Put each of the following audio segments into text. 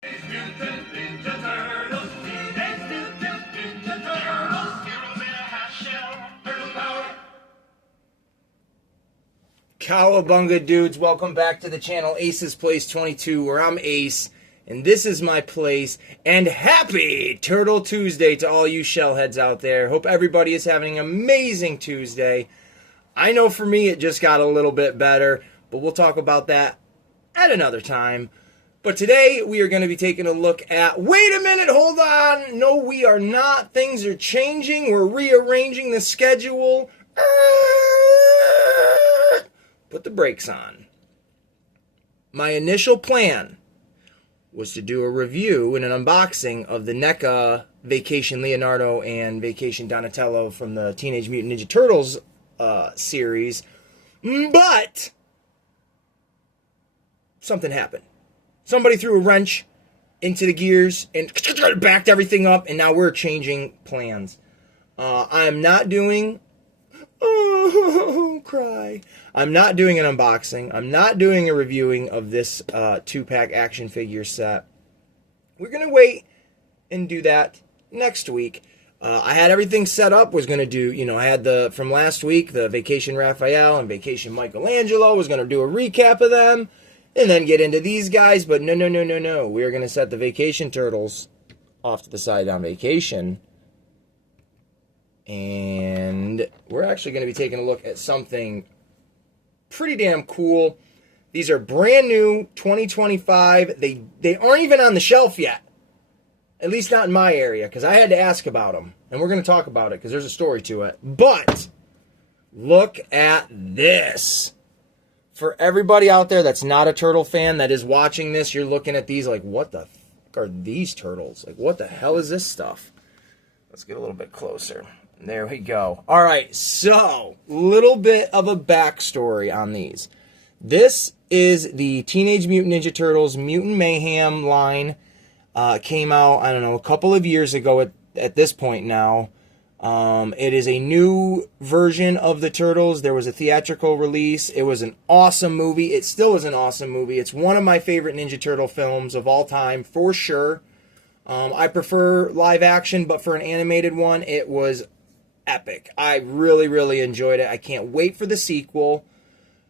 Mutant Ninja Turtles, Teenage Mutant Ninja Turtles, heroes in a half shell, turtle power. Cowabunga dudes, welcome back to the channel Ace's Place 22, where I'm Ace, and this is my place, and happy Turtle Tuesday to all you shellheads out there. Hope everybody is having an amazing Tuesday. I know for me it just got a little bit better, but we'll talk about that at another time. But today we are going to be taking a look at, wait a minute, hold on, no we are not, things are changing, we're rearranging the schedule. Put the brakes on. My initial plan was to do a review and an unboxing of the NECA Vacation Leonardo and Vacation Donatello from the Teenage Mutant Ninja Turtles series, but something happened. Somebody threw a wrench into the gears and backed everything up, and now we're changing plans. I am not doing... cry. I'm not doing an unboxing. I'm not doing a reviewing of this 2-pack action figure set. We're going to wait and do that next week. I had everything set up, was going to do, I had from last week, the Vacation Raphael and Vacation Michelangelo, was going to do a recap of them, and then get into these guys, but no. We're going to set the Vacation Turtles off to the side on vacation. And we're actually going to be taking a look at something pretty damn cool. These are brand new, 2025. They aren't even on the shelf yet. At least not in my area, because I had to ask about them. And we're going to talk about it, because there's a story to it. But look at this. For everybody out there that's not a turtle fan that is watching this, you're looking at these like, what the fuck are these turtles? Like, what the hell is this stuff? Let's get a little bit closer. There we go. All right, so little bit of a backstory on these. This is the Teenage Mutant Ninja Turtles Mutant Mayhem line. Came out, I don't know, a couple of years ago at this point now. It is a new version of the Turtles. There was a theatrical release. It was an awesome movie. It still is an awesome movie. It's one of my favorite Ninja Turtle films of all time, for sure. I prefer live action, but for an animated one, it was epic. I really enjoyed it. I can't wait for the sequel.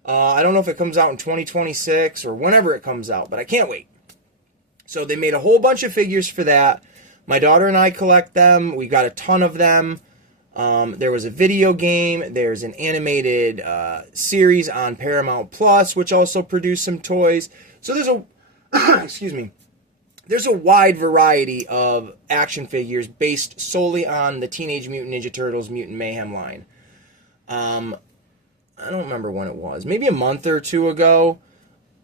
I don't know if it comes out in 2026 or whenever it comes out, but I can't wait. So they made a whole bunch of figures for that. My daughter and I collect them. We got a ton of them. There was a video game. There's an animated series on Paramount Plus, which also produced some toys. So there's a excuse me. There's a wide variety of action figures based solely on the Teenage Mutant Ninja Turtles Mutant Mayhem line. I don't remember when it was. Maybe a month or two ago,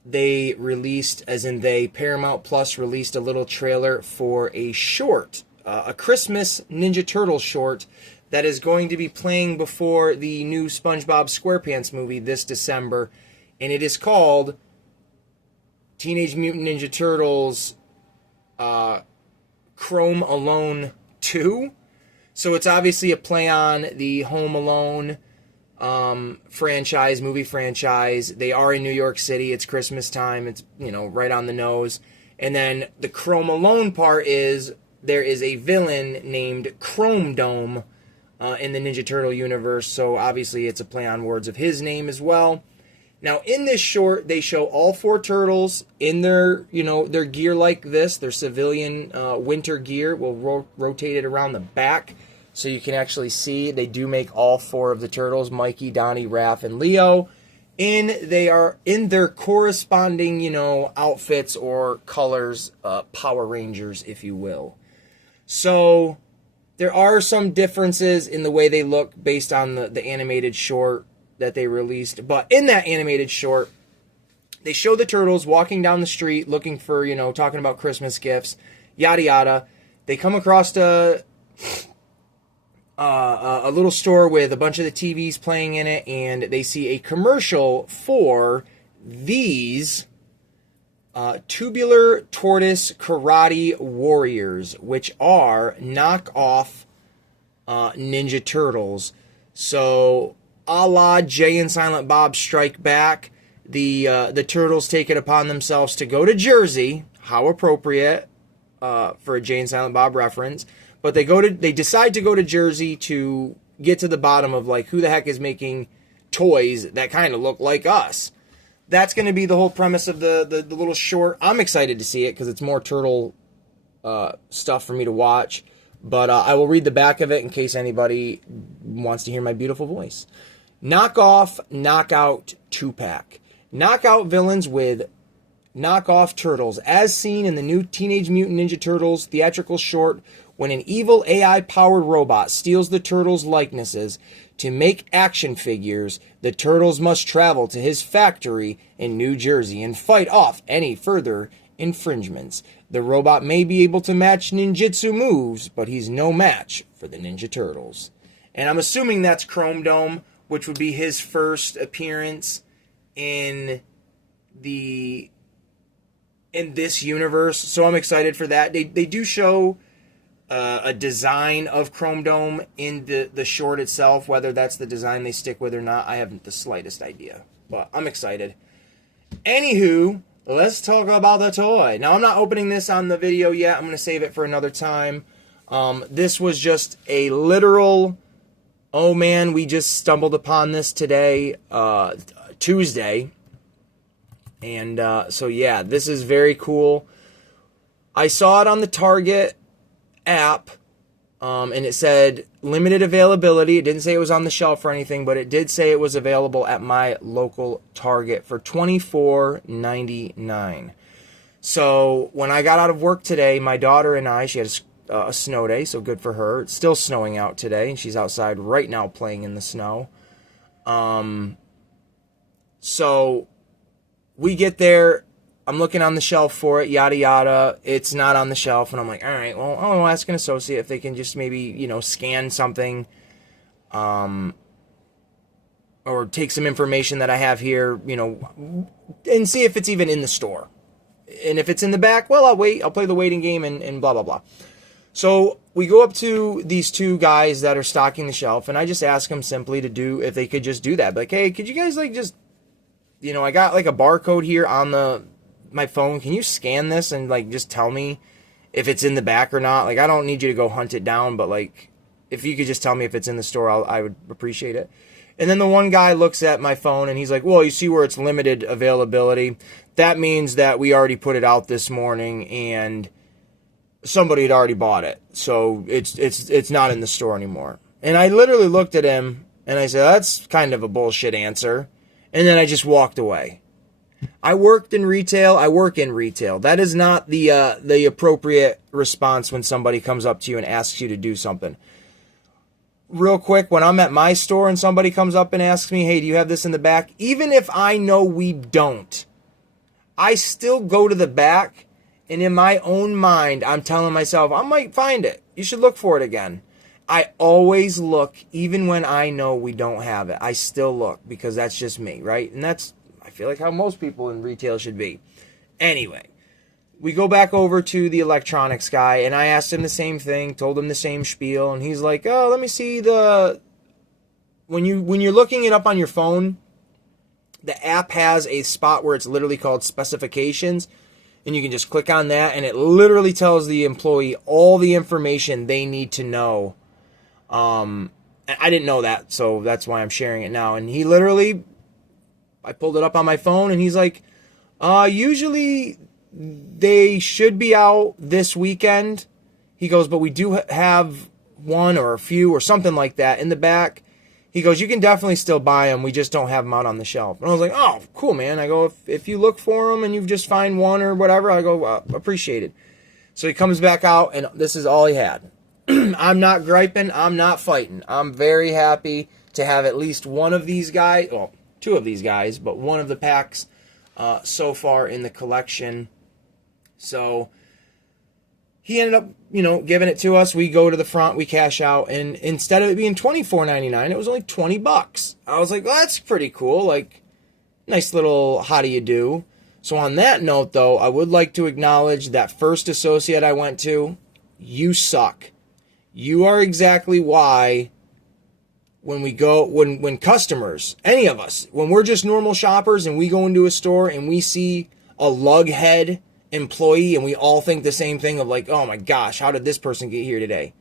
they released, Paramount Plus released a little trailer for a short, a Christmas Ninja Turtles short that is going to be playing before the new SpongeBob SquarePants movie this December. And it is called Teenage Mutant Ninja Turtles Chrome Alone 2. So it's obviously a play on the Home Alone movie franchise. They are in New York City. It's Christmas time. It's, right on the nose. And then the Chrome Alone part is there is a villain named Chrome Dome in the Ninja Turtle universe. So obviously it's a play on words of his name as well. Now, in this short, they show all 4 turtles in their, their gear like this, their civilian winter gear. We'll rotate it around the back so you can actually see. They do make all 4 of the turtles, Mikey, Donnie, Raph, and Leo. They are in their corresponding, outfits or colors, Power Rangers, if you will. So, there are some differences in the way they look based on the animated short that they released. But in that animated short, they show the turtles walking down the street looking for, talking about Christmas gifts, yada yada. They come across a little store with a bunch of the TVs playing in it, and they see a commercial for these tubular tortoise karate warriors, which are knockoff Ninja Turtles. So, a la Jay and Silent Bob Strike Back, the Turtles take it upon themselves to go to Jersey, How appropriate for a Jay and Silent Bob reference. But they decide to go to Jersey to get to the bottom of like who the heck is making toys that kind of look like us. That's going to be the whole premise of the little short. I'm excited to see it because it's more turtle stuff for me to watch. But I will read the back of it in case anybody wants to hear my beautiful voice. Knockoff, knockout 2-pack. Knockout villains with knockoff turtles, as seen in the new Teenage Mutant Ninja Turtles theatrical short. When an evil AI-powered robot steals the turtles' likenesses to make action figures, the turtles must travel to his factory in New Jersey and fight off any further infringements. The robot may be able to match ninjutsu moves, but he's no match for the Ninja Turtles. And I'm assuming that's Chrome Dome, which would be his first appearance in this universe. So I'm excited for that. They do show a design of Chrome Dome in the short itself. Whether that's the design they stick with or not, I haven't the slightest idea. But I'm excited. Anywho, let's talk about the toy. Now, I'm not opening this on the video yet. I'm going to save it for another time. This was just a literal, oh man, we just stumbled upon this today, Tuesday. And so, yeah, this is very cool. I saw it on the Target app, and it said limited availability. It didn't say it was on the shelf or anything, but it did say it was available at my local Target for $24.99. So when I got out of work today, my daughter and I, she had a snow day, so good for her. It's still snowing out today, and she's outside right now playing in the snow. So we get there. I'm looking on the shelf for it, yada, yada. It's not on the shelf. And I'm like, all right, well, I'll ask an associate if they can just maybe, scan something or take some information that I have here, and see if it's even in the store. And if it's in the back, well, I'll wait. I'll play the waiting game and blah, blah, blah. So we go up to these two guys that are stocking the shelf, and I just ask them simply if they could just do that. Like, hey, could you guys just, I got like a barcode here on my phone. Can you scan this and just tell me if it's in the back or not? I don't need you to go hunt it down, but if you could just tell me if it's in the store, I would appreciate it. And then the one guy looks at my phone and he's like, well, you see where it's limited availability. That means that we already put it out this morning and somebody had already bought it. So it's not in the store anymore. And I literally looked at him and I said, that's kind of a bullshit answer. And then I just walked away. I worked in retail. I work in retail. That is not the appropriate response when somebody comes up to you and asks you to do something. Real quick, when I'm at my store and somebody comes up and asks me, hey, do you have this in the back? Even if I know we don't, I still go to the back, and in my own mind, I'm telling myself, I might find it. You should look for it again. I always look, even when I know we don't have it. I still look, because that's just me, right? And that's, I feel like, how most people in retail should be. Anyway, we go back over to the electronics guy, and I asked him the same thing, told him the same spiel, and he's like, oh, let me see when you're looking it up on your phone, the app has a spot where it's literally called specifications, and you can just click on that, and it literally tells the employee all the information they need to know. I didn't know that, so that's why I'm sharing it now. And he literally, I pulled it up on my phone, and he's like, usually they should be out this weekend. He goes, but we do have one or a few or something like that in the back. He goes, you can definitely still buy them. We just don't have them out on the shelf. And I was like, oh, cool, man. I go, if you look for them and you just find one or whatever, I go, appreciate it. So he comes back out, and this is all he had. I'm not griping. I'm not fighting. I'm very happy to have at least one of these guys, well, two of these guys, but one of the packs so far in the collection. So he ended up, giving it to us. We go to the front, we cash out, and instead of it being $24.99, it was only $20. I was like, well, that's pretty cool. Nice little how do you do. So on that note, though, I would like to acknowledge that first associate I went to. You suck. You are exactly why when customers, any of us, when we're just normal shoppers and we go into a store and we see a lug head employee and we all think the same thing of like, oh my gosh, how did this person get here today?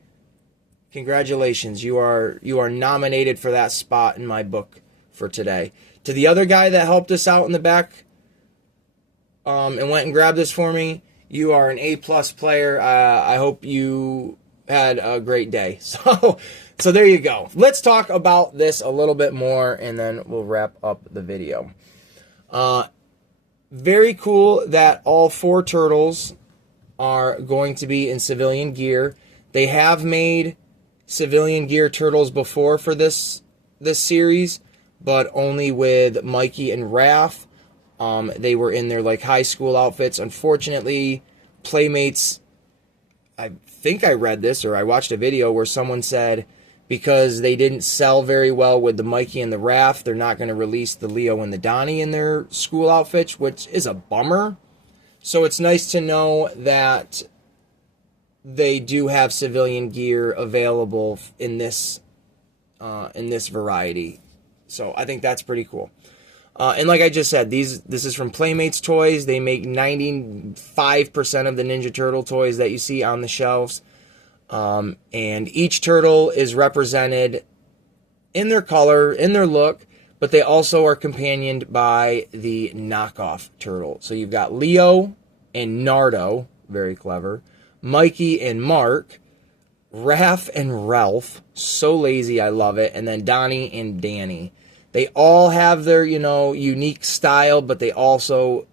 Congratulations, you are nominated for that spot in my book for today. To the other guy that helped us out in the back and went and grabbed this for me, you are an A+ player. I hope you had a great day. So there you go. Let's talk about this a little bit more and then we'll wrap up the video. Very cool that all 4 turtles are going to be in civilian gear. They have made civilian gear turtles before for this series, but only with Mikey and Raph. They were in their like high school outfits. Unfortunately, Playmates, I think I read this or I watched a video where someone said because they didn't sell very well with the Mikey and the Raph, they're not going to release the Leo and the Donnie in their school outfits, which is a bummer. So it's nice to know that they do have civilian gear available in this variety. So I think that's pretty cool. And like I just said, this is from Playmates Toys. They make 95% of the Ninja Turtle toys that you see on the shelves. And each turtle is represented in their color, in their look, but they also are companioned by the knockoff turtle. So you've got Leo and Nardo, very clever, Mikey and Mark, Raph and Ralph, so lazy, I love it, and then Donnie and Danny. They all have their, unique style, but they also,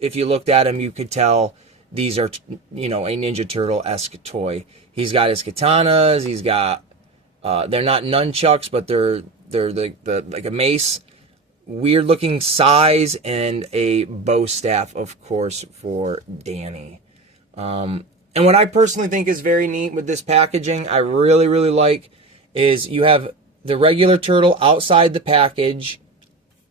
if you looked at them, you could tell these are, a Ninja Turtle-esque toy. He's got his katanas. He's got, they're not nunchucks, but they're like a mace. Weird-looking size and a bow staff, of course, for Danny. And what I personally think is very neat with this packaging, I really, really like, is you have the regular turtle outside the package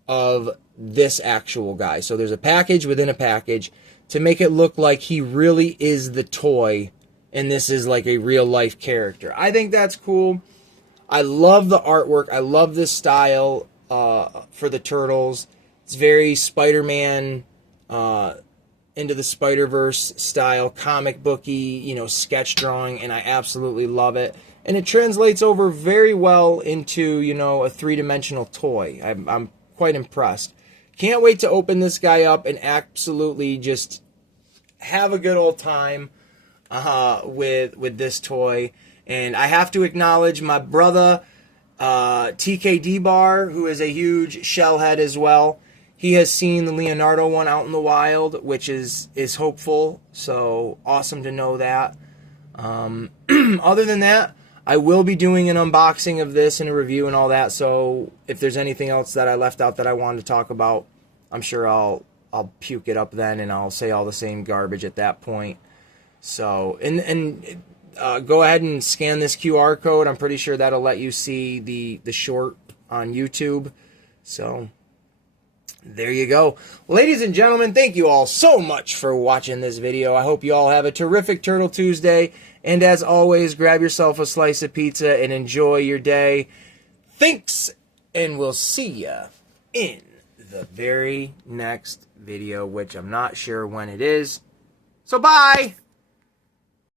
of this actual guy. So there's a package within a package to make it look like he really is the toy and this is like a real life character. I think that's cool. I love the artwork. I love this style for the turtles. It's very Spider-Man, into the Spider-Verse style, comic booky, sketch drawing, and I absolutely love it. And it translates over very well into, a three-dimensional toy. I'm quite impressed. Can't wait to open this guy up and absolutely just have a good old time with this toy. And I have to acknowledge my brother, TKD Bar, who is a huge shellhead as well. He has seen the Leonardo one out in the wild, which is hopeful. So awesome to know that. Other than that, I will be doing an unboxing of this and a review and all that. So if there's anything else that I left out that I wanted to talk about, I'm sure I'll puke it up then and I'll say all the same garbage at that point. So and go ahead and scan this QR code. I'm pretty sure that'll let you see the short on YouTube. So there you go. Ladies and gentlemen, thank you all so much for watching this video. I hope you all have a terrific Turtle Tuesday. And as always, grab yourself a slice of pizza and enjoy your day. Thanks, and we'll see ya in the very next video, which I'm not sure when it is. So bye!